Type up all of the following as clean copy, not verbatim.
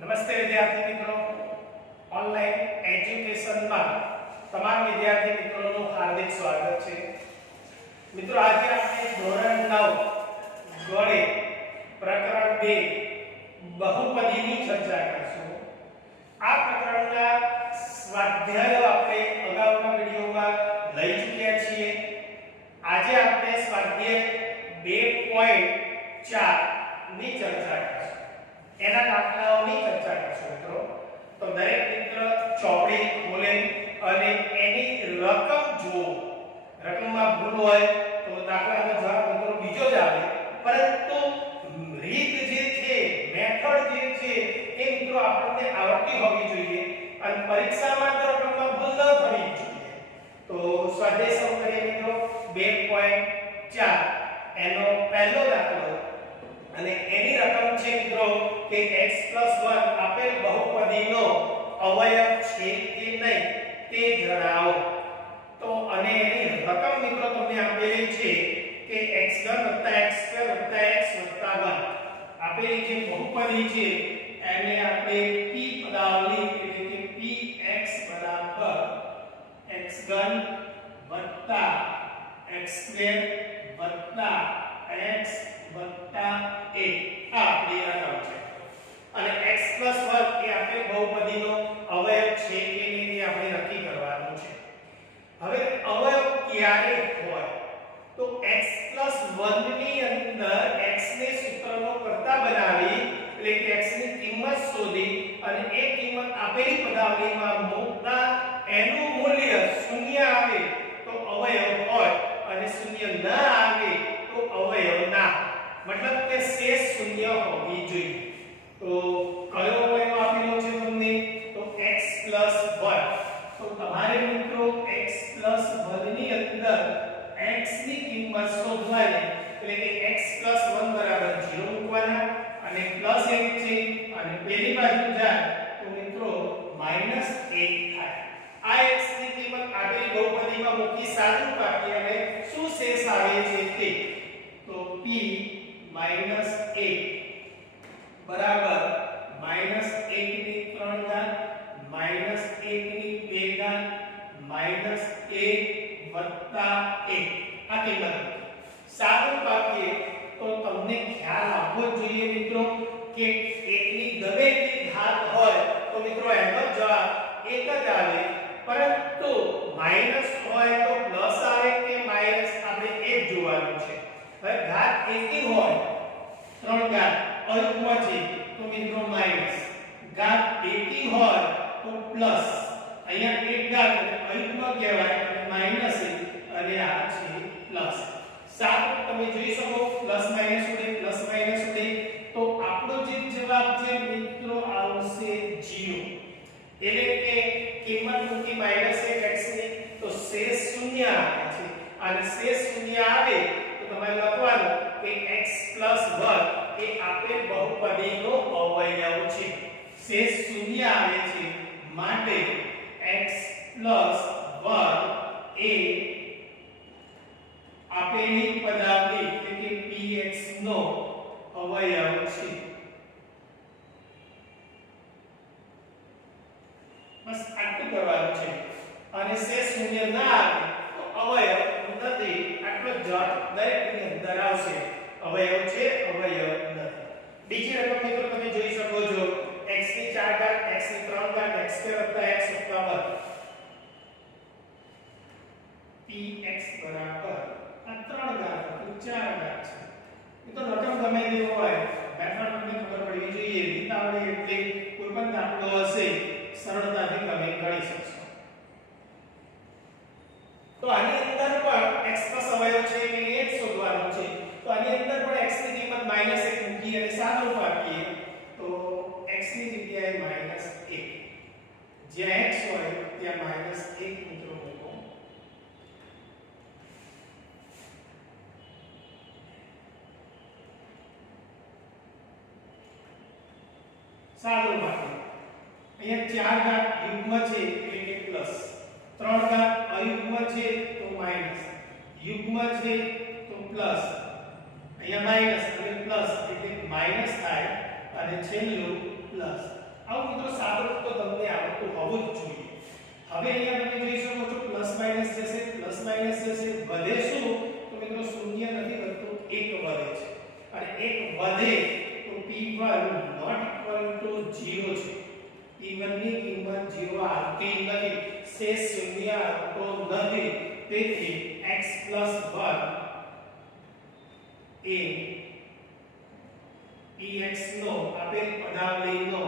નમસ્તે વિદ્યાર્થી મિત્રો, ઓનલાઈન એજ્યુકેશનમાં તમામ વિદ્યાર્થી મિત્રોનું હાર્દિક સ્વાગત છે. મિત્રો, આજે આપણે ધોરણ 9 ગણિત પ્રકરણ 2 બહુપદીની ચર્ચા કરીશું. આ પ્રકરણના સ્વાધ્યાયો આપણે અગાઉના વિડિયોમાં લઈ ચૂક્યા છીએ. આજે આપણે સ્વાધ્યાય 2.4 ની ચર્ચા કરીશું. એના દાખલાઓની ચર્ચા કરીશું મિત્રો. તો દરેક મિત્ર ચોપડી ખોલે અને એની રકમ જુઓ. રકમમાં ભૂલ હોય તો દાખલાનો જવાબ મિત્રો બીજો જ આવે, પરંતુ રીત જે છે, મેથડ જે છે એ મિત્રો આપણને આવડતી હોવી જોઈએ અને પરીક્ષામાં તો રકમમાં ભૂલ ન થવી જોઈએ. તો સ્વાધ્યાય શરૂ કરીએ મિત્રો. 2.4 એનો પહેલો દાખલો અને એની રકમ છે મિત્રો કે x+1 આપેલ બહુપદીનો અવયવ છે કે નહીં તે જણાવો. તો અને એની રકમ મિત્રો તમને આપેલી છે કે x3 x2 x 1 આપેલી જે બહુપદી છે એને આપણે p પદાવલી એટલે કે px x3 x2 x 1 આ આપણી રકમ છે. અને x+1 એ આપણે બહુપદીનો અવયવ છે કે નહીં એ આપણે નક્કી કરવાનું છે. હવે અવયવ ક્યારે હોય? તો x+1 ની અંદર x ને સૂત્રનો કર્તા બનાવી એટલે કે x ની કિંમત શોધી અને એ કિંમત આપેલી પદાવલીમાં મૂકતા એનું મૂલ્ય 0 આવે તો અવયવ હોય અને 0 ન આવે તો અવયવ ના. मतलब કે શેષ શૂન્ય હોવી જોઈએ. તો કયો અવયવ આપેલો છે તમને? તો x+1. તો તમારે મિત્રો x+1 ની અંદર x ની કિંમત શોધવાની એટલે કે x+1 બરાબર 0 મૂકવાના અને પ્લસ 1 છે અને પેલી બાજુ જાય તો મિત્રો -1 થાય. આ x ની કિંમત આપેલી બહુપદીમાં મૂકી સાદું કાઢી અને શું શેષ આવે છે તે તો p -1 બરાબર -1 ની 3 ઘાત -1 ની 2 ઘાત -1 વત્તા 1 આ કિંમત સાદું કાઢીએ તો તમને ખ્યાલ આવવો જોઈએ મિત્રો કે 1 ની ગમે તેટલી ઘાત હોય તો મિત્રો એમ જ જવાબ 1 જ આવે, પરંતુ માઈનસ હોય તો પ્લસ આવે કે માઈનસ આપણે એ જ જોવાનું છે. હવે ઘાત એકી હોય 3 ઘાત અયુગ્મ છે તો મિત્રો માઈનસ, ઘાત એકી હોય તો પ્લસ. અહીંયા 1 ઘાત અયુગ્મ કહેવાય અને માઈનસ અને આ છે પ્લસ. સારું, તમે જોઈ શકો પ્લસ માઈનસ ઉડે તો આપણો જે જવાબ છે મિત્રો આવશે 0. એટલે કે કિંમત મૂકી -1 x ની તો શેષ 0 આવે છે અને શેષ 0 આવે તો તમારે લખવાનું કે x+1 એ આપેલ બહુપદીનો અવયવ છે. શેષ 0 આવે છે માટે x+1 એ આપેલી પદાવલી એટલે કે px નો અવયવ છે. બસ આટલું કરવાનું છે અને શેષ 0 ના આવે તો અવયવ નથી. આટલો જ જવાબ દરેકની અંદર આવશે. અવયવ છે, અવયવ નથી. બીજી રકમ મિત્રો તમે જોઈ શકો છો x ની 4 ઘાત x ની 3 ઘાત x2 x 1 px બરાબર આ 3 ઘાત તો 4 ઘાત છે. એ તો રકમ ગમે તે હોય, મેથડ તમને ખબર પડવી જોઈએ. રીત આવડે એટલે કોઈ પણ દાખલો હશે સરળતાથી તમે ગણી શકશો. તો આની અંદર પણ x પ્લસ અવયવ છે કે એ જ શોધવાનું છે. તો આની અંદર પણ x ની કિંમત -1 મૂકી અને સાદું પાડીએ તો x ની જગ્યાએ -1. જ્યાં x હોય ત્યાં -1 મિત્રો મૂકો. સાદું પાડીએ. અહીંયા 4 ઘાત યુગ્મ છે એટલે કે પ્લસ, 3 ઘાત અયુગ્મ છે તો માઈનસ, યુગ્મ છે તો પ્લસ. અહીંયા માઈનસ અને પ્લસ એટલે માઈનસ થાય અને છેલ્લું પ્લસ. હવે અહીંયા તમે જોઈ શકો છો પ્લસ માઈનસ જશે વધે શું તો મિત્રો શૂન્ય નથી વધતું એક વધે છે અને એક વધે તો p1 not equal to 0 છે p1 ની કિંમત 0 આવતી નથી શેષ શૂન્ય આવતો નથી તેથી x 1 એ px નો આપેલ પદાવલીનો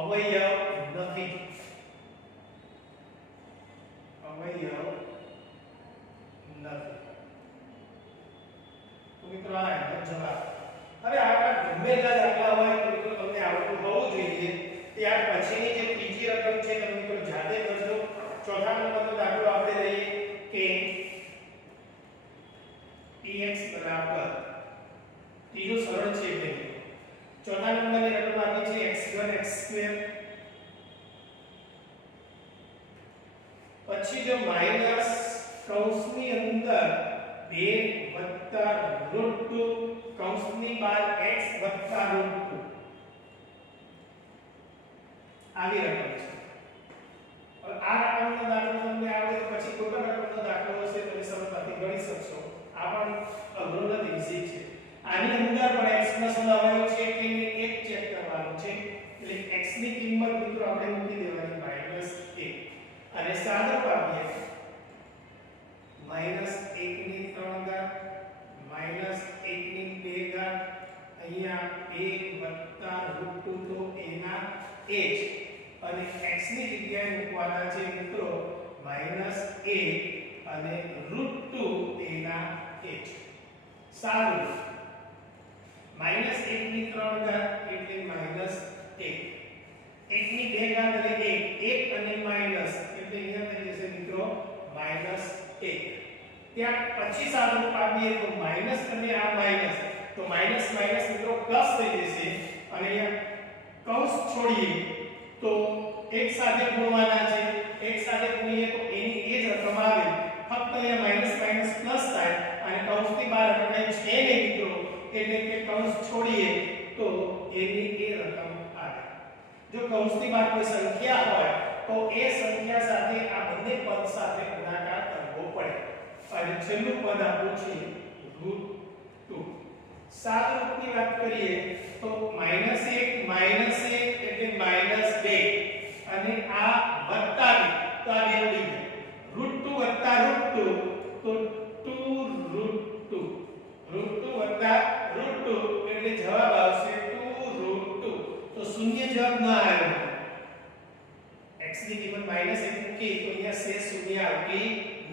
અવયવ નથી તો મિત્રો આ એનો જવાબ હવે આ ગમે તેટલા દાખલા હોય તો મિત્રો તમને આવડતું હોવું જોઈએ ત્યાર પછીની જે ત્રીજી રકમ છે તમે મિત્રો જાતે કરજો ચોથા નંબરનો દાખલો આપણે લઈએ કે px બરાબર ત્રીજો સરળ છે એટલે ચોથા નંબરની રકમ આપી છે x3 x2 પછી જો માઈનસ કૌંસની અંદર 2 √2 કૌંસની બહાર x √2 આવી રકમ છે. હવે આ રકમનો દાખલો તમને આવડે તો પછી કોઈ પણ રકમનો દાખલો હશે તો સરળતાથી ગણી શકશો. આ પણ અઘરો નથી, ઈઝી છે. આની અંદર પણ x નો અવયવ છે કે નહીં એક ચેક કરવાનું છે. એટલે x ની કિંમત મિત્રો આપણે મૂકી દેવાની -1 અને સાદો આપીએ -1 ની 3 ઘાત -1 ની 2 ઘાત અહીંયા 2 √2 તો એના એ જ અને x ની જગ્યાએ મૂકવાના છે મિત્રો -1 અને √2 એના એ જ. સારું, -1 ની 3 ઘાત એટલે -1 1 ની 2 ઘાત એટલે 1 અને માઈનસ એટલે અહીંયા થઈ જશે મિત્રો -1. ત્યાં પછી સાદું આપીએ તો માઈનસ અને આ માઈનસ તો માઈનસ માઈનસ મિત્રો પ્લસ થઈ જશે અને અહીંયા કૌંસ છોડીએ તો એક સાથે ગુણવાના છે. એક સાથે ગુણીએ તો એની એ જ રકમ આવે. ફક્ત અહીંયા માઈનસ માઈનસ પ્લસ થાય અને કૌંસની બહાર આપણે છે ને મિત્રો એટલે કે કૌંસ છોડીએ તો એની એ રકમ આવે. જો કૌંસની બહાર કોઈ સંખ્યા હોય તો એ સંખ્યા સાથે આ બંને પદ સાથે ગુણાકાર કરવો પડે અને છેલ્લું પદ આપણું છે √2. સાદુરૂપની વાત કરીએ તો -1 એટલે -2 અને આ વત્તા તો આ બે ઉડી જાય. √2 તો 2√2 √2 એટલે જવાબ આવશે 2√2. તો શૂન્ય જવાબ ન આવ્યો. x ની કિંમત -1 મૂકી તો અહીંયા શેષ શૂન્ય આવતી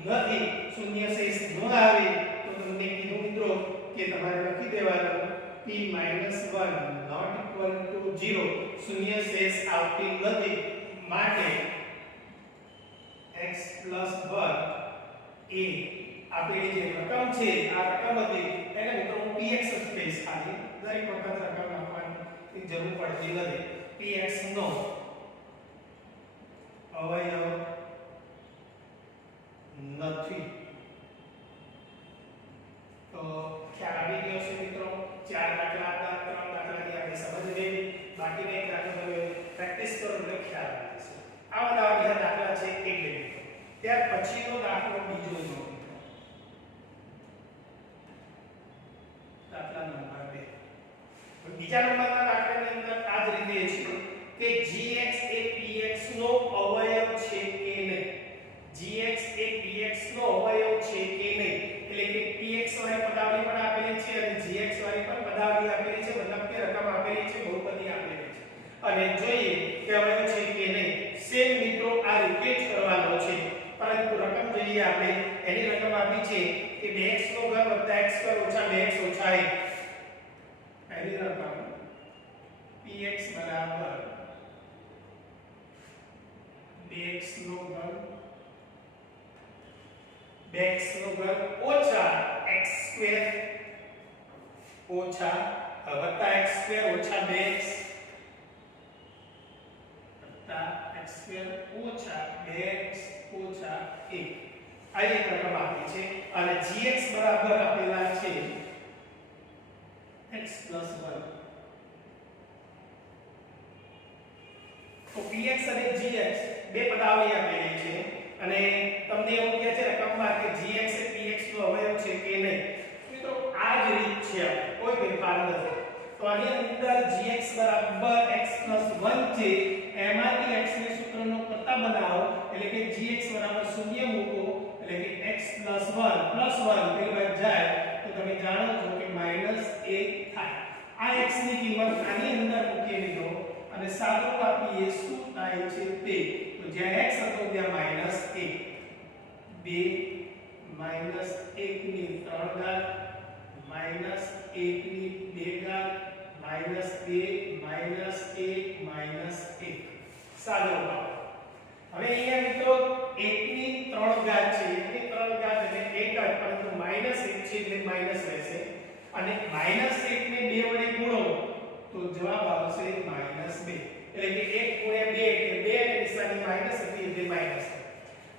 નથી. શૂન્ય શેષ ન આવે તો તમને કીધું મિત્રો કે તમારે લખી દેવાનું p - 1 not equal to 0. શૂન્ય શેષ આવતી નથી માટે x + 1 એ આપેલી જે રકમ છે આ રકમ હતી એને મિત્રો હું px જ કહીશ. ખાલી દરેક વખત રકમ લખવાની જરૂર પડતી નથી. px નો અવયવ નથી. તો ખ્યાલ આવી ગયો છે મિત્રો. 4 દાખલા હતા, 3 દાખલાની આપણે સમજ લેવી, બાકીનો એક દાખલો તમે પ્રેક્ટિસ કરો એટલે ખ્યાલ આવી જશે. આવા બીજા દાખલા છે એટલે ત્યાર પછીનો દાખલો બીજો નો દાખલા નંબર 2. બીજા નંબરના દાખલાની અંદર આ જ રીતે છે કે gx એ px નો અવયવ છે કે નહીં. gx એ px નો અવયવ છે કે નહીં એટલે કે px વાળી પદાવલી પણ આપેલી છે અને gx વાળી પણ પદાવલી આપેલી છે, મતલબ કે રકમ આપેલી છે, બહુપદી આપેલી છે અને જોઈએ કે અવયવ છે કે નહીં. સેમ મિત્રો આ રીતે જ કરવાનો છે, પરંતુ રકમ જોઈએ આપણે. એની રકમ આપી છે કે 2x નો ઘન + x2 - 2x - 1. એની રકમ px બરાબર 2x નો ઘન ઓછા x2 ઓછા વત્તા x2 ઓછા 2x વત્તા x2 ઓછા 2x ઓછા 1 આ એક રકમ આપી છે અને gx બરાબર આપેલા છે x + 1. તો px અને gx બે પદાવલી આપેલી છે અને તમને એવું કહે છે રકમમાં કે gx એ px નો અવયવ છે કે નહીં. મિત્રો આ જ રીત છે, કોઈ ફેરફાર નથી. તો આની અંદર gx બરાબર x 1 છે, એમાંથી x ને સૂત્રનો કરતા બનાવો એટલે કે gx બરાબર 0 મૂકો એટલે કે x 1 પેલી બાજુ જાય તો તમે જાણો છો કે -1 થાય. આ x ની કિંમત આની અંદર મૂકી દીધો અને સાદું આપીએ શું થાય છે તે. તો જ્યાં x હતો ત્યાં -1 2 -1 ની 3 ઘાત -1 ની 2 ઘાત -2 -1 સાદો ભાગ. હવે અહીંયા મિત્રો 1 ની 3 ઘાત છે, 1 ની 3 ઘાત એટલે 1 ઘાત, પરંતુ -1 છે એટલે માઈનસ રહેશે અને -1 ને 2 વડે ગુણો તો જવાબ આવશે -2 એટલે કે 1 ગુણ્યા 2 એટલે 2 ની નિશાની માઈનસ હતી એટલે માઈનસ.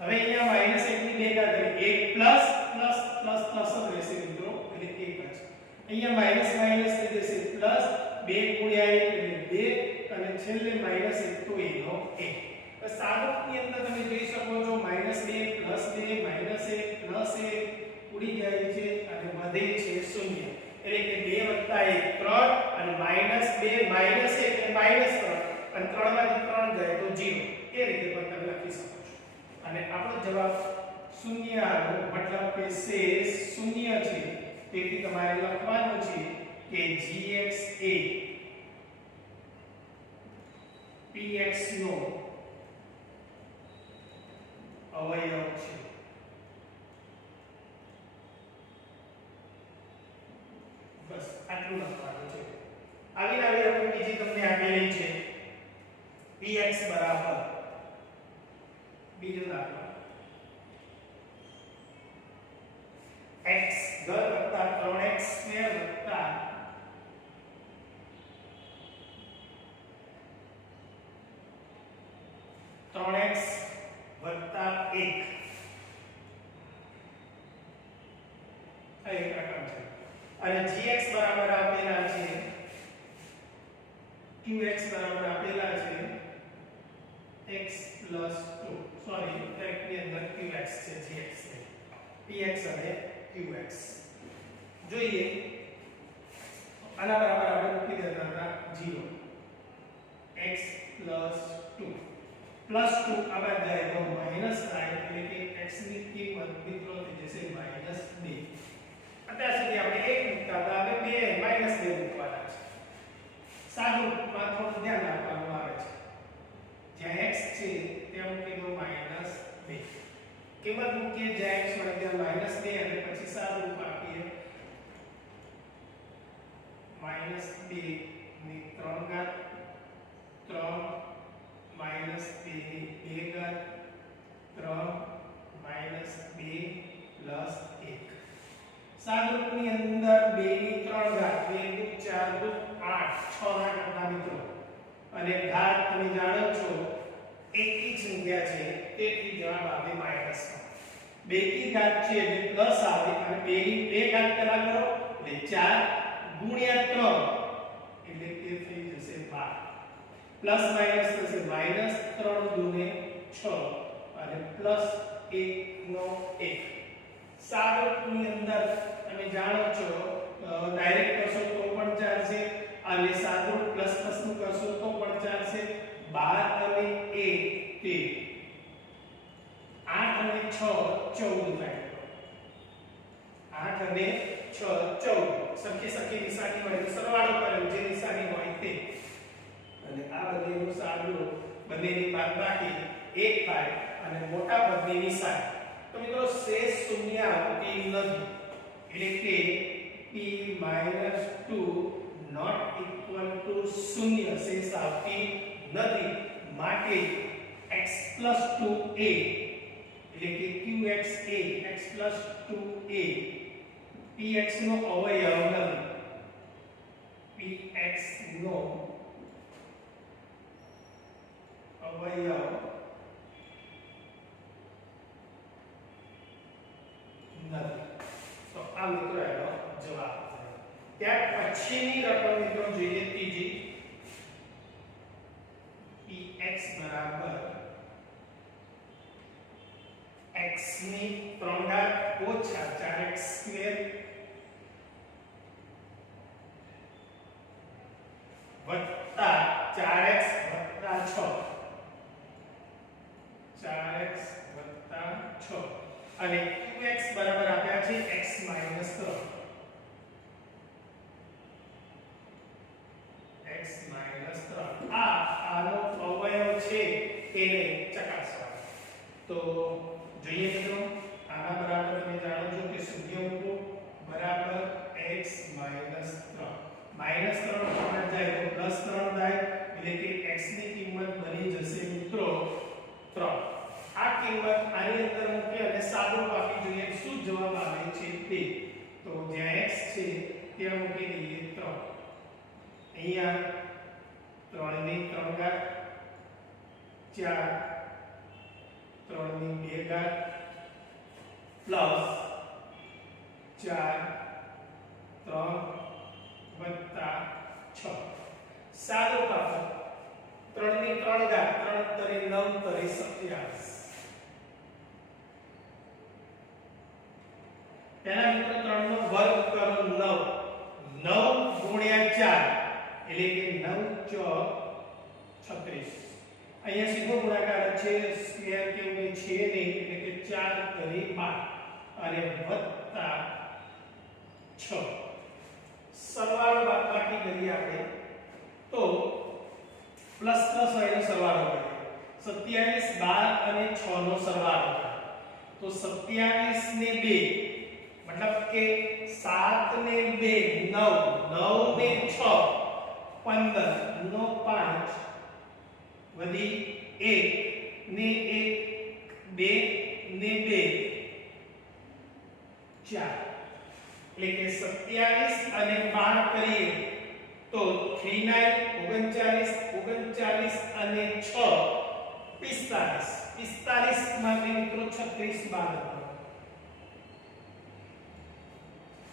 હવે અહીંયા -1 ની 2 ઘાત એટલે 1 પ્લસ પ્લસ પ્લસ પ્લસ જ રહેશે મિત્રો એટલે 1 જ. અહીંયા માઈનસ માઈનસ થઈ જશે પ્લસ 2 ગુણ્યા 1 એટલે 2 અને છેલ્લે -1 તો એનો 1. તો સાદુની અંદર તમે જોઈ શકો છો -2 +2 -1 +1 ઉડી જાય છે અને વધે છે 0 એટલે કે 2 + 1 3 અને -2 -1 એટલે -3 અને 3 માંથી 3 જાય તો 0. એ રીતે પણ તમે લખી શકો છો અને આપણો જવાબ 0 આવ્યો, મતલબ કે શેષ 0 છે. તેથી તમારે લખવાનું છે કે gx એ px નો અવયવ છે. બસ આટલું લખવાનું છે. આવી રકમ બીજી તમને આપેલી છે px બરાબર બીજો દાખલો x ઘન વત્તા 3x સ્ક્વેર વત્તા 3x વત્તા 1 આ એક રકમ છે અને gx બરાબર આપેલા છે qx બરાબર આપેલા છે x 2 સોરી ની અંદર qx છે gx છે px અને qx જોઈએ. આના બરાબર આપણે મૂકી દેતા હતા 0 x 2 +2 આ બાદ જાય તો માઈનસ થાય એટલે કે x ની કિંમત મિત્રો થઈ જશે -2. અત્યાર સુધી આપણે 1 મૂકતા હતા, હવે 2 મૂકવાના છે. સાદું માં થોડું ધ્યાન રાખવાનું આવે છે. જ્યાં x છે ત્યાં મૂકી દો -2. કિંમત મૂકીએ જ્યાં x મળે ત્યાં -2 અને પછી સાદું આપીએ -2 ની 3 ઘાત 3 -2 ની 2 ઘાત 3 -2 + 1. સાદુની અંદર 2 ની 3 ઘાત 2 * 4 = 8 6 ના કરતા મિત્રો અને ઘાત તમે જાણો છો એકી સંખ્યા છે તેથી જવાબ આવે -2. 2 કી ઘાત છે એટલે પ્લસ આવે અને 2 ની 2 ઘાત પેલા કરો એટલે 4 * 3 એટલે કે થઈ જશે 12. પ્લસ માઈનસ થશે -3 દુને 6 અને +1 નો 1. સાદુની અંદર તમે જાણો છો ડાયરેક્ટ કરશો તો પણ ચાલશે અને સાદું પ્લસ પ્લસ નું કરશો તો પણ ચાલશે. 12 અને 1 13 8 અને 6 14 થાય. 8 અને 6 14 સરખી નિશાની હોય સરવાળો કરે જે નિશાની હોય તે અને આ બંનેનું સાદું બંનેની બાદબાકી 1 થાય અને મોટા પદની નિશાની. તો મિત્રો શેષ 0 આવતી નથી એટલે કે p - 2 not equal to 0 શેષ આવતી નથી. માટે x + 2a એટલે કે qx એ x + 2a px નો અવયવ નથી. px નો અવયવ નથી. તો આ મિત્રો એનો જવાબ થયો. ત્યાર પછીની રકમ મિત્રો જોઈએ ત્રીજી px બરાબર x ની 3 ઘાત ઓછા 4x સ્ક્વેર વત્તા 4x વત્તા 6 4x વત્તા 6 અને qx બરાબર આપ્યા છે x માઈનસ 3 x માઈનસ 3 આનો અવયવ છે તેને ચકાસવા તો જોઈએ મિત્રો આના બરાબર તમે જાણો છો કે શૂન્ય મૂકો બરાબર x માઈનસ 3 માઈનસ 3 કોમન જાય તો પ્લસ 3 થાય એટલે કે x ની કિંમત બની જશે મિત્રો 3 આ કિંમત આની અંદર મૂકી અને સાદું આપી જોઈએ શું જવાબ આવે છે તે તો જ્યાં x છે ત્યાં મૂકી દઈએ 3 અહીંયા 3 ની 3 ઘાત 4 3 ની 2 ઘાત પ્લસ 4 3 વત્તા 6 સાદો પાછો 3 ની 3 ઘાત 3 તરી 9 તરી 27 પહેલા મિત્રો 3 નો વર્ગ કરો 9 9 ગુણ્યા 4 એટલે કે 9 ચોક 36 અહીંયા સીધો ગુણાકાર છે સ્ક્વેર કેવું છે નહીં એટલે કે 4 તરી 12 અને વત્તા 6 સરવાળો બાદબાકી કરીએ આપણે તો પ્લસ પ્લસ હોય એનો સરવાળો કરીએ 27 12 અને 6 નો સરવાળો તો 27 ને 2 मतलब के 7 ने 2 9 9 ने 6 15 નો 5 વધી 1 ને 1 2 ને 2 4 એટલે કે 27 અને 12 કરીએ તો 3 9 39 અને 6 45 45 માંથી મિત્રો 36 બાદ કરો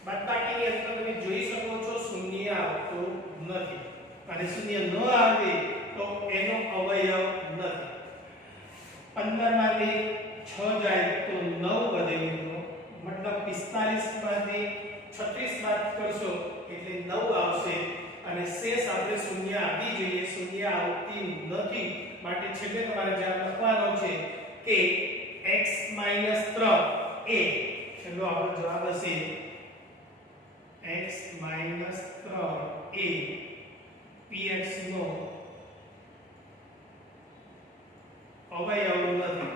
બાદબાકીની અંદર તમે જોઈ શકો છો શૂન્ય આવતો નથી અને શૂન્ય ન આવે તો એનો અવયવ નથી 15 માંથી 6 જાય તો 9 વધે મતલબ 45 માંથી 36 બાદ કરશો એટલે 9 આવશે અને શેષ આપણે શૂન્ય આપી જોઈએ શૂન્ય આવતી નથી માટે છેલ્લે તમારે જવાબ લખવાનો છે કે x 3 એ છેલ્લો આપણો જવાબ હશે x 3 a px નો અવયવ નથી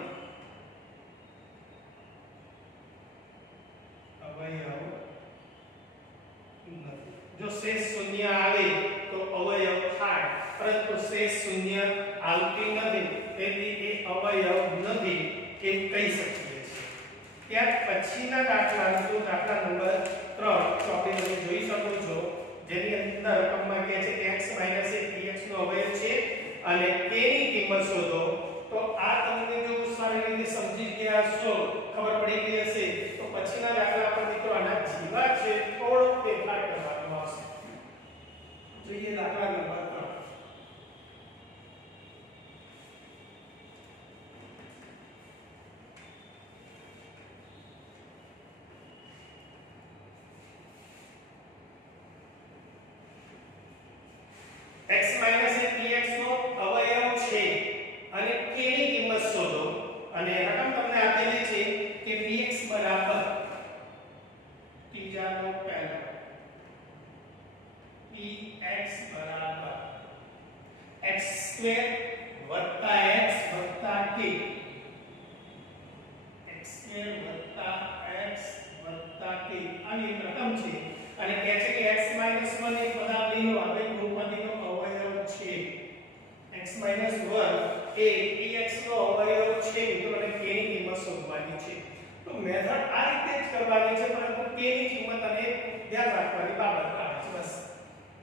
જો શેષ શૂન્ય આવે તો અવયવ થાય પરંતુ શેષ શૂન્ય આવતી નથી તેથી એ અવયવ નથી એમ કહી શકીએ છીએ ત્યાર પછીના દાખલા તો દાખલા નંબર 3 તો આપણે તમે જોઈ શકો છો જેની અંદર રકમમાં કહે છે x - a px નો અવયવ છે અને k ની કિંમત શોધો તો આ તમને જો સારી રીતે સમજી ગયા છો ખબર પડી ગઈ હશે તો પછીના દાખલા પર મિત્રો આના જીવા છે થોડો ફેરફાર કરવાનો આવશે જોઈએ દાખલા નંબર 3 x a px નો અવયવ છે અને k ની કિંમત શોધો અને રકમ તમને આપેલી છે કે px બરાબર ત્રીજાનો પહેલો px બરાબર x² x k x² x k આની રકમ છે અને કહે છે કે x - 1 એ પદાવલીનો આપણે બહુપદીનો અવયવ છે x - 1 એ px નો અવયવ છે મિત્રો અને k ની કિંમત શોધવાની છે તો મેથડ આ રીતે જ કરવાની છે પરંતુ k ની કિંમત અને ધ્યાન રાખવાની બાબત આવે છે બસ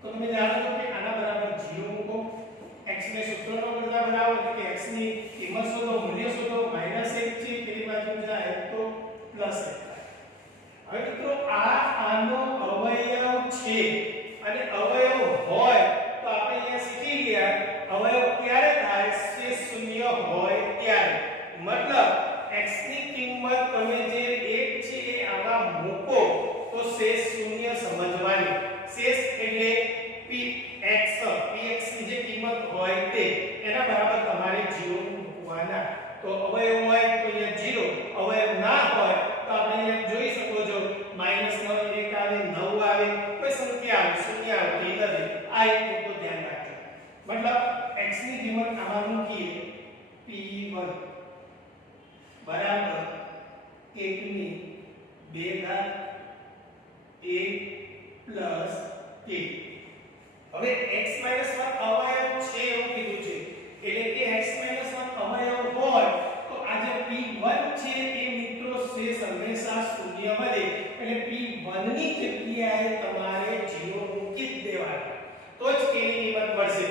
તો તમે જાણો છો કે આના બરાબર 0 મૂકો x ને સૂત્રનો બધા બનાવો એટલે કે x ની કિંમત શોધો મૂલ્ય શોધો -1 છે પેલી બાજુ જાય તો +1 હવે મિત્રો આનો અવયવ છે અને અવયવ હોય તો આપણે અહીંયા શીખી ગયા અવયવ ક્યારે થાય શેષ શૂન્ય હોય ત્યારે મતલબ x ની કિંમત તમે જે 1 છે એ આમાં મૂકો તો શેષ શૂન્ય સમજવાની શેષ એટલે px ની જે કિંમત હોય તે એના બરાબર તમારે 0 મૂકવાના તો અવયવ હોય તો અહીંયા 0 અવયવ ના હોય તો આપણે અહીંયા જોઈ શકો છો -9 1 આવે 9 આવે કોઈ સંખ્યા આવે શૂન્ય આવતી નથી આ એક મુદ્દો ધ્યાન રાખજો મતલબ x ની કિંમત આમાં મૂકીએ p1 બરાબર 1 ની 2 ઘાત 1 પ્લસ k હવે x 1 અવયવ છે એવું કીધું છે એટલે કે x 1 અવયવ હોય તો આ જે p1 છે એ મિત્રો શેષ હંમેશા શૂન્ય મળે એટલે p1 ની જગ્યાએ તમારે 0 મૂકી જ દેવાનું તો જ k ની કિંમત મળશે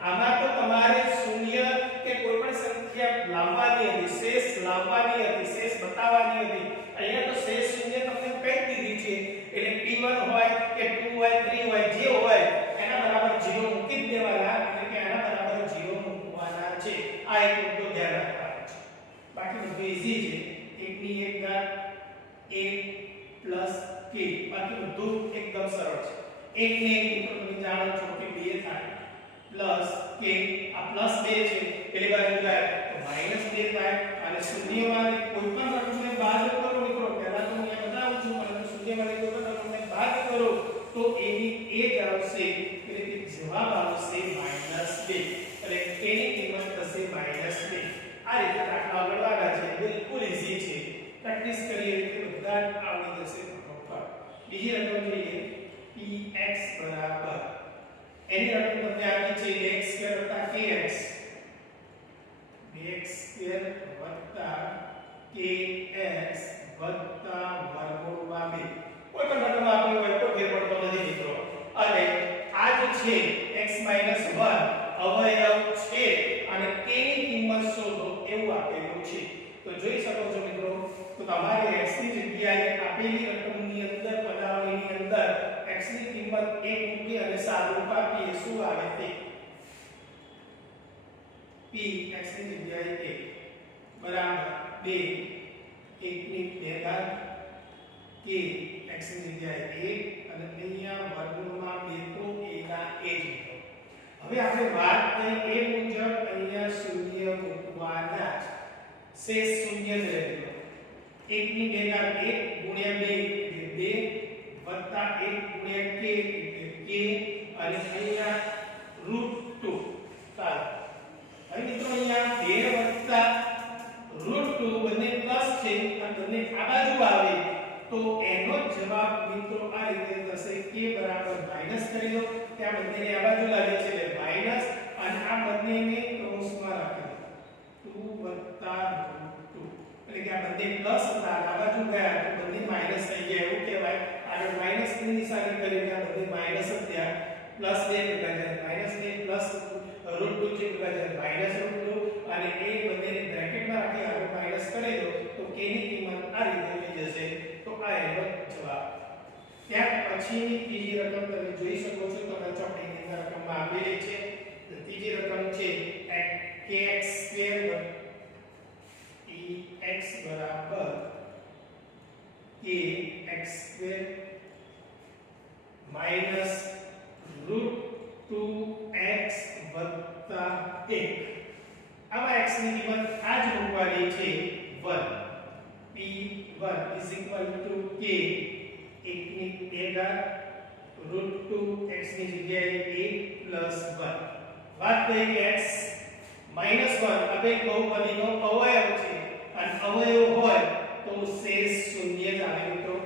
આમાં તો તમારે શૂન્ય કે કોઈ પણ સંખ્યા લાવવાની હતી શેષ લાવવાની હતી શેષ બતાવવાની હતી અહીંયા તો શેષ શૂન્ય તમને કહી દીધી છે એટલે p1 હોય કે 2 હોય 3 હોય જે હોય એના બરાબર 0 મૂકી જ દેવાના એટલે કે આના બરાબર 0 મૂકવાના છે આ એક મુદ્દો ધ્યાન રાખવાનો છે બાકી બધું ઈઝી છે 1 ની 1 ઘાત 1 પ્લસ k બાકી બધું એકદમ સરળ છે 1 ને 1 તો તમે જાણો છો કે 2 થાય પ્લસ k આ પ્લસ 2 છે પેલી બાજુ જાય તો માઈનસ 2 થાય અને શૂન્યમાં કોઈ પણ રકમને બાદ કરો મિત્રો પહેલા તો હું એ બતાવું છું પરંતુ શૂન્યમાં કોઈ પણ રકમને બાદ કરો તો એની એ જ આવશે એટલે કે જવાબ આવશે -2 એટલે k ની કિંમત થશે -2 આ રીતે દાખલા ગણવાના છે બિલકુલ ઈઝી છે પ્રેક્ટિસ કરીએ તો બધા આવડી જશે બરાબર બીજી રકમ જોઈએ px બરાબર એની રકમ તમને આપી છે x² + kx x² + kx વર્ગમૂળમાં 2 કોઈ પણ રકમ આપી હોય તો ફેર પડતો નથી મિત્રો અને આ જે છે x - 1 અવયવ છે અને k ની કિંમત શોધો એવું આપેલું છે તો જોઈ શકો છો મિત્રો તો તમારે x ની જગ્યાએ આપેલી રકમની અંદર પદાવલીની અંદર x ની કિંમત 1 મૂકી અને સાદુરૂપ આપીએ શું આવે તે p x ની જગ્યાએ 1 બરાબર 2 1 ની 2 ઘાત k x ની જગ્યાએ 1 અને અહીંયા વર્ગમૂળમાં 2 તો એના એ જ હતો હવે આપણે વાત કરી એ મુજબ અહીંયા શૂન્ય મૂકવાના શેષ શૂન્ય જ રહેલો 1 ની 2 ઘાત 1 ગુણ્યા 2 એટલે 2 વત્તા 1 ગુણ્યા k એટલે k અને અહીંયા √2 ચાલો હવે મિત્રો અહીંયા 2 વત્તા √2 બંને પ્લસ છે અને બંને આ બાજુ આવે તો એનો જવાબ મિત્રો આ રીતે થશે k બરાબર માઈનસ કરી દો કે આ બંનેને આ બાજુ લાગે છે એટલે માઈનસ અને આ બંનેને કૌંસમાં રાખી દો 2 વત્તા √2 એટલે કે આ બંને પ્લસ હતા આ બાજુ ગયા તો બંને માઈનસ થઈ ગયા એવું કહેવાય આગળ માઈનસ ની નિશાની કરીને આ બંને માઈનસ જ થયા પ્લસ 2 ભેગા જાય માઈનસ 2 પ્લસ √2 છે ભેગા જાય માઈનસ √2 અને એ બંનેને બ્રેકેટમાં રાખી આગળ માઈનસ કરી દો તો k ની કિંમત આ રીતે થઈ જશે તો આ એનો જવાબ ત્યાર પછીની ત્રીજી રકમ તમે જોઈ શકો છો તો ચોપડીની અંદર રકમમાં આપેલી છે તો ત્રીજી રકમ છે kx² px બરાબર kx² માઈનસ √2x વત્તા 1 આમાં x ની કિંમત આ જ મૂકવાની છે 1 p1 = k 1 ની 2 ઘાત √2x ની જગ્યાએ 1 + 1 વાત થઈ કે x - 1 આ બે બહુપદીનો અવયવ છે અને અવયવ હોય તો શેષ શૂન્ય જ આવે મિત્રો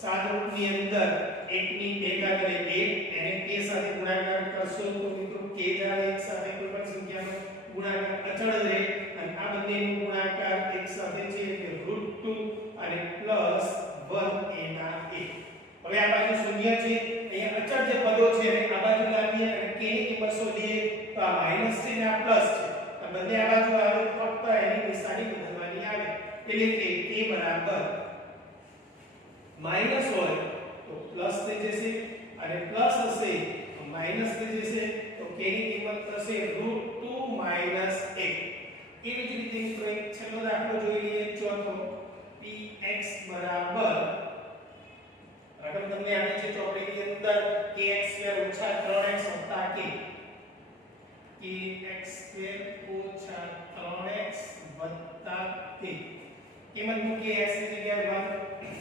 સાદુરૂપની અંદર 1 ની 2 ઘાત એટલે 1 એને k સાથે ગુણાકાર કરશો તો મિત્રો k જ્યારે 1 સાથે કોઈ પણ સંખ્યાનો ગુણાકાર અચળ રહે અને આ બંનેનો ગુણાકાર એક સાથે છે એટલે √2 અને +1 એના 1 હવે આ બાજુ શૂન્ય છે અહીંયા અચળ જે પદો છે એને આ બાજુ લાવીએ અને k ની કિંમત શોધીએ તો આ માઈનસ છે અને આ પ્લસ છે આ બંને આ બાજુ આવે ફક્ત એની નિશાની બદલવાની આવે એટલે કે k બરાબર માઈનસ હોય તો પ્લસ થઈ જશે અને પ્લસ હશે તો માઈનસ થઈ જશે તો k ની કિંમત થશે √2 - 1 એવી જ રીતે મિત્રો એક છેલ્લો દાખલો જોઈ લઈએ 4 kx બરાબર રકમ તમને આપી છે ચોપડીની અંદર kx² ઓછા 3x વત્તા k kx² ઓછા 3x વત્તા k કિંમત મૂકી x ની જગ્યાએ 1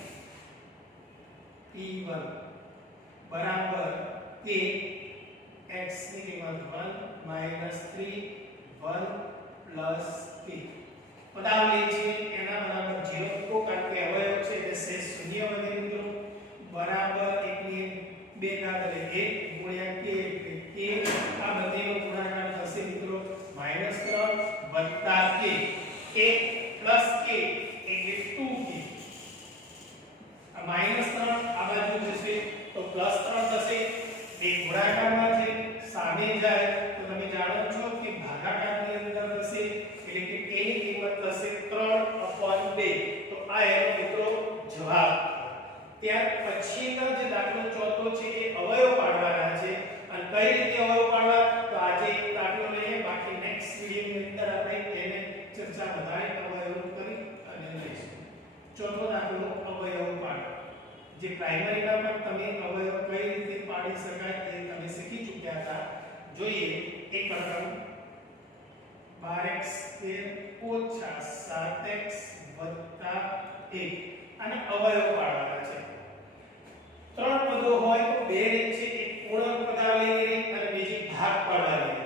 p1 બરાબર k x ની કિંમત 1 3 1 પ્લસ k પદાવલી છે એના બરાબર 0 તો કારણ કે અવયવ છે એટલે શેષ શૂન્ય વધે મિત્રો બરાબર 1 ની 2 ના બદલે 1 ગુણ્યા k એટલે k આ બંનેનો ગુણાકાર થશે મિત્રો -3 વત્તા k k પ્લસ k એટલે 2k આ -3 આ બાજુ જશે તો +3 થશે બે ગુણાકારમાં છે સામે જાય તો તમે જાણો છો કે ભાગાકારની અંદર થશે એટલે કે k ની કિંમત થશે 3/2 તો આ એનો મિત્રો જવાબ ત્યાર પછીનો જે દાખલો ચોથો છે એ અવયવ પાડવાના છે અને કઈ રીતે અવયવ પાડવા તો આજે એક દાખલો લઈએ બાકી નેક્સ્ટ વિડિયોની અંદર આપણે એને ચર્ચા વધારે અવયવ કરી અને લઈશું ચોથો દાખલો અવયવ પાડવા જે પ્રાઇમરીમાં પણ તમે અવયવ કઈ રીતે પાડી શકાય એ તમે શીખી ચૂક્યા હતા જોઈએ એક રકમ 12x² ઓછા 7x વત્તા 1 અને અવયવ પાડવાના છે ત્રણ પદો હોય તો બે રીત છે એક પૂર્ણાંક પદાવલીની રીત અને બીજી ભાગ પાડવાની રીત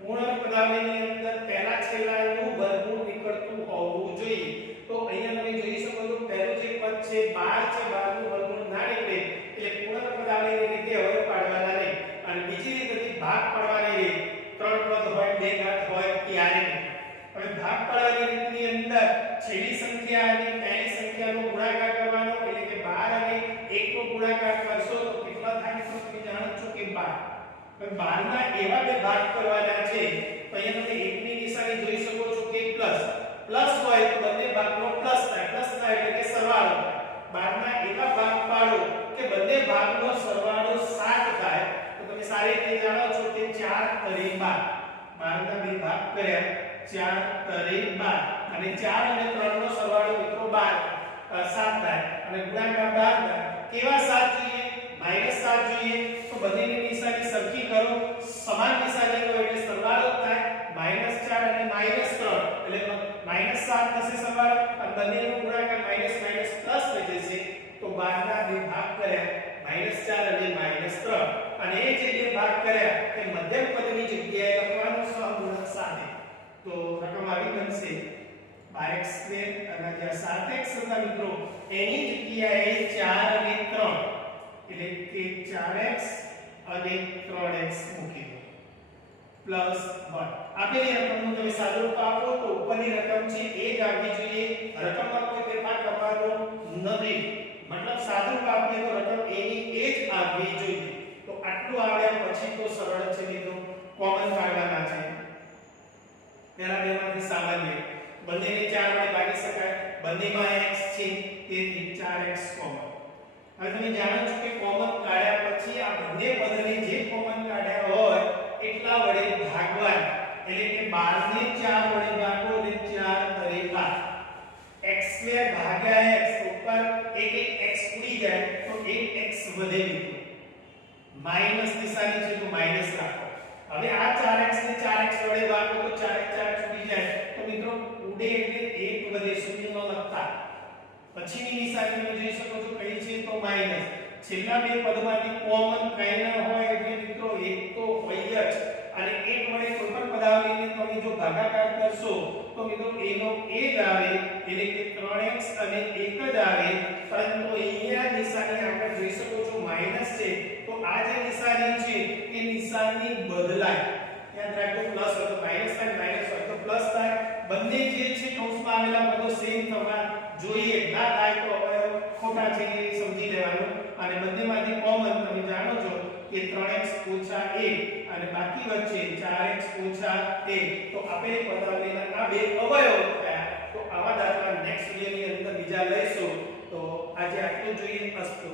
પૂર્ણાંક પદાવલીની અંદર પહેલા છેલ્લાનું વર્ગમૂળ નીકળતું હોવું જોઈએ તો અહીંયા તમે જોઈ શકો છો પહેલું જે પદ છે 12 છે 12 નું વર્ગમૂળ ના નીકળે એટલે પૂર્ણાંક પદાવલીની રીતે અવયવ પાડવાના નહીં અને બીજી રીત હતી ભાગ પાડવાની રીત ત્રણ પદ હોય બે ઘાત હોય ત્યારે હવે ભાગ પાડવાની રીતની અંદર છેલ્લી સંખ્યા અને પહેલી સંખ્યાનો ગુણાકાર કરવાનો એટલે કે 12 અને 1 નો ગુણાકાર કરશો તો કેટલા થાય તો તમે જાણો છો કે 12 હવે 12 ના એવા બે ભાગ કરવાના છે તો અહીંયા તમે 1 ની નિશાની જોઈ શકો છો કે પ્લસ હોય તો બંને ભાગનો પ્લસ થાય એટલે કે સરવાળો 12 ના એવા ભાગ પાડો કે બંને ભાગનો સરવાળો 7 થાય તો તમે સારી રીતે જાણો છો કે 4 તરી 12 12 ના બે ભાગ કર્યા 4 તરી 12 અને 4 અને 3 નો સરવાળો મિત્રો 7 થાય અને ગુણાકાર 12 થાય કેવા 7 જોઈએ -7 જોઈએ તો બંનેની નિશાની સરખી કરો સમાન નિશાની લો એટલે સરવાળો થાય -4 અને -3 એટલે -7 થશે સરવાળો અને બંનેનો ગુણાકાર માઈનસ પ્લસ થઈ જશે તો 12 ના બે ભાગ કર્યા -4 અને -3 અને એ જે બે ભાગ કર્યા તે મધ્યમ પદની જગ્યાએ લખવાનું સહગુણક સાથે તો રકમ આવી બનશે 12x² અને જ્યાં 7x હતા મિત્રો એની જગ્યાએ 4 અને 3 એટલે કે 4x અને 3x મૂકી દો +1 આપેલી રકમનું તમે સાદુરૂપ આપો તો ઉપરની રકમ છે એ જ આવવી જોઈએ રકમમાં કોઈ ફેરફાર કરવાનો નથી મતલબ સાદુરૂપ આપીએ તો રકમ એની એ જ આવવી જોઈએ તો આટલું આવ્યા પછી તો સરળ છે મિત્રો કોમન કાઢવાના છે પહેલા બેમાંથી સામાન્ય બંનેને 4 વડે ભાગી શકાય બંનેમાં x છે તેથી 4x કોમન હવે તમે જાણો છો કે કોમન કાઢ્યા પછી આ બંને પદને જે કોમન કાઢ્યા હોય એટલા વડે ભાગવાના એટલે કે 12 ને 4 વડે ભાગો એટલે 4 તરી 12 x² ભાગ્યા x ઉપર એક x ઉડી જાય તો એક x વધે મિત્રો માઈનસ નિશાની છે તો માઈનસ રાખો હવે આ 4x ને 4x વડે ભાગો તો 4x ઉડી જાય તો મિત્રો ઉડે એટલે 1 વધે શૂન્યનો લખતા પછીની નિશાની તમે જોઈ શકો છો કઈ છે તો માઈનસ છેલ્લા બે પદમાંથી કોમન કઈ ન હોય એટલે મિત્રો એક તો હોય જ અને એક વડે કોઈ પણ પદાવલીને તમે જો ભાગાકાર કરશો તો મિત્રો એનો એ જ આવે એટલે કે 3x અને 1 જ આવે પરંતુ અહીંયા નિશાની આપણે જોઈ શકો છો માઈનસ છે તો આ જે નિશાની છે એ નિશાની બદલાય યાદ રાખો પ્લસ હોય તો માઈનસ થાય માઈનસ હોય તો પ્લસ થાય બંને જે છે કૌંસમાં આવેલા પદો સેમ થવા જોઈએ ના થાય તો અવયવ ખોટા છે એ સમજી લેવાનું અને બંનેમાંથી કોમન તમે જાણો છો કે 3x - 1 અને બાકી વચ્ચે 4x - 1 તો આપેલી પદાવલીના આ બે અવયવ થયા તો આવા દાખલા નેક્સ્ટ વિડિયોની અંદર બીજા લઈશું તો આજે આટલું જોઈએ અસ્તુ